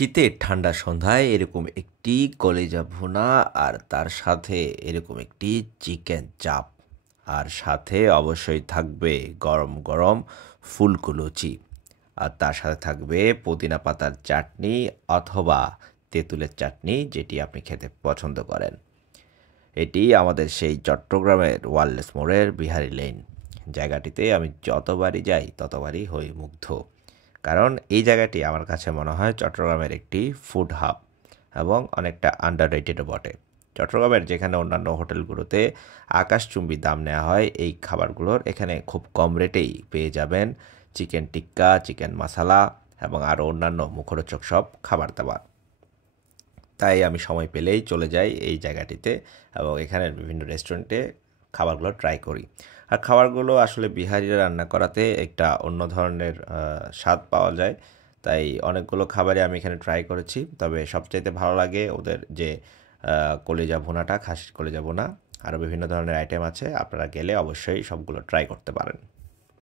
শীতের ঠান্ডা সন্ধ্যায় এরকম একটি কলিজা ভুনা আর তার সাথে এরকম একটি চিকেন চাপ আর সাথে অবশ্যই থাকবে গরম গরম ফুলকো লুচি আর তার সাথে থাকবে পুদিনা পাতার চাটনি অথবা তেঁতুলের চাটনি যেটি আপনি খেতে পছন্দ করেন। এটি আমাদের সেই চট্টগ্রামের ওয়ারলেস মোড়ের বিহারি লেন জায়গাটিতে আমি যতবারই যাই ততবারই হই মুগ্ধ। কারণ এই জায়গাটি আমার কাছে মনে হয় চট্টগ্রামের একটি ফুড হাব এবং অনেকটা আন্ডাররেটেডও বটে। চট্টগ্রামের যেখানে অন্যান্য হোটেলগুলোতে আকাশচুম্বী দাম নেওয়া হয় এই খাবারগুলোর এখানে খুব কম রেটেই পেয়ে যাবেন চিকেন টিক্কা, চিকেন মাসালা এবং আরও অন্যান্য মুখরোচক সব খাবার দাবার। তাই আমি সময় পেলেই চলে যাই এই জায়গাটিতে এবং এখানের বিভিন্ন রেস্টুরেন্টে খাবারগুলো ট্রাই করি। আর খাবারগুলো আসলে বিহারিরা রান্না করাতে একটা অন্য ধরনের স্বাদ পাওয়া যায়। তাই অনেকগুলো খাবারই আমি এখানে ট্রাই করেছি। তবে সবচাইতে ভালো লাগে ওদের যে কলিজা ভুনাটা, খাসির কলিজা ভুনা। আরও বিভিন্ন ধরনের আইটেম আছে। আপনারা গেলে অবশ্যই সবগুলো ট্রাই করতে পারেন।